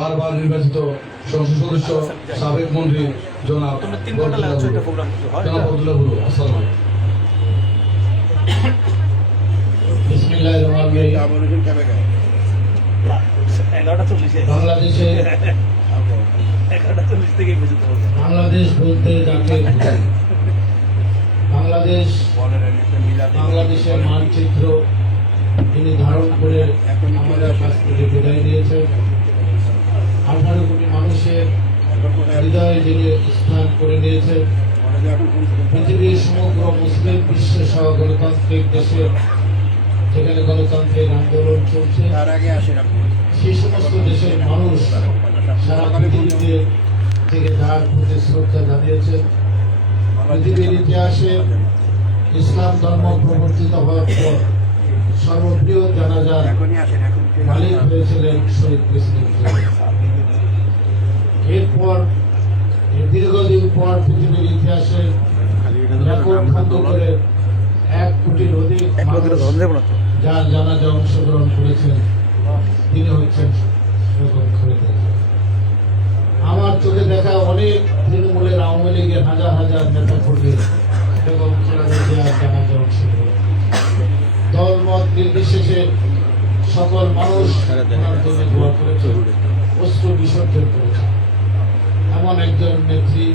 বারবার নির্বাচিত সংসদ সদস্য সাবেক মন্ত্রী জনাব জনাব আব্দুল্লাহ আসসালাম। বাংলাদেশ বলতে যাকে বাংলাদেশ বাংলাদেশের মানচিত্র তিনি ধারণ করে আমাদের কাছ থেকে বিদায় হৃদয়ে যিনি স্থান করে নিয়েছেন পৃথিবীর সমগ্র মুসলিম বিশ্ব সহ গণতান্ত্রিক দেশে যেখানে গণতান্ত্রিক আন্দোলন চলছে সেই সমস্ত দেশের মানুষ সারা পৃথিবীতে থেকে তার প্রতি শ্রদ্ধা জানিয়েছেন। পৃথিবীর ইতিহাসে ইসলাম ধর্ম প্রবর্তিত হওয়ার পর সর্বপ্রিয় জানাজা এখনই মালিক হয়েছিলেন শহীদ প্রেসিডেন্ট এরপর পৃথিবীর ইতিহাসে এক কোটির অধিক যার জানাজা অংশগ্রহণ করেছেন। তিনি হচ্ছেন। আমার চোখে দেখা অনেক তৃণমূলের আওয়ামী লীগের হাজার হাজার নেতা কর্মী বেগম খালেদা জিয়ার জানাজা অংশগ্রহণ দল মত নির্বিশেষে সকল মানুষ অস্ত্র বিসর্জন করেছে এমন একজন নেত্রী